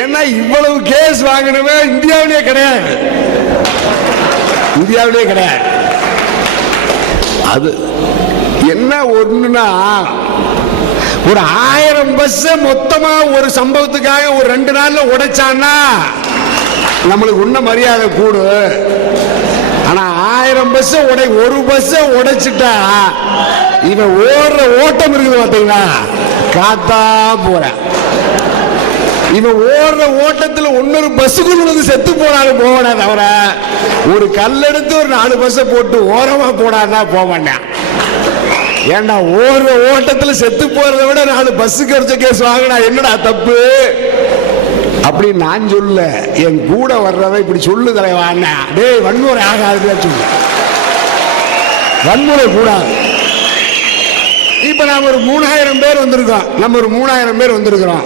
ஏன்னா இவ்வளவு கேஸ் வாங்கினவே இந்தியாவிலே கிடையாது, இந்தியாவிலே கிடையாது. அது என்ன ஒண்ணுன்னா, ஒரு 1000 பஸ் மொத்தமா ஒரு சம்பவத்துக்காக ஒரு 2 நாள்ல உடைச்சான்னா நம்மளுக்கு உன்ன மரியாதை கூடு. ஆனா 1000 பஸ் ஒரு பஸ் உடைச்சிட்டா இவன் ஓடுற ஓட்டம் இருக்குது பாத்தீங்களா, காத்தா போற. இவன் ஓடுற ஓட்டத்தில் இன்னொரு பஸ்ஸுக்குள்ள செத்து போனாலும் போவானே தவிர ஒரு கல்லெடுத்து ஒரு 4 பஸ்ஸை போட்டு ஓரமா போடான்னா போக மாட்டான். ஏண்டா ஓடுற ஓட்டத்தில் செத்து போறதை விட 4 பஸ்ஸுக்கு அடிச்ச கேஸ் வாங்கினா என்னடா தப்பு அப்படி நான் சொல்ல. என் கூட வர்றதை இப்படி சொல்லு தலைவான, டேய் வன்முறை ஆகாதுன்னு சொல்லு, வன்முறை கூடாது. இப்ப நாம ஒரு 3000 பேர் வந்திருக்கோம், நம்ம ஒரு 3000 பேர் வந்திருக்கிறோம்.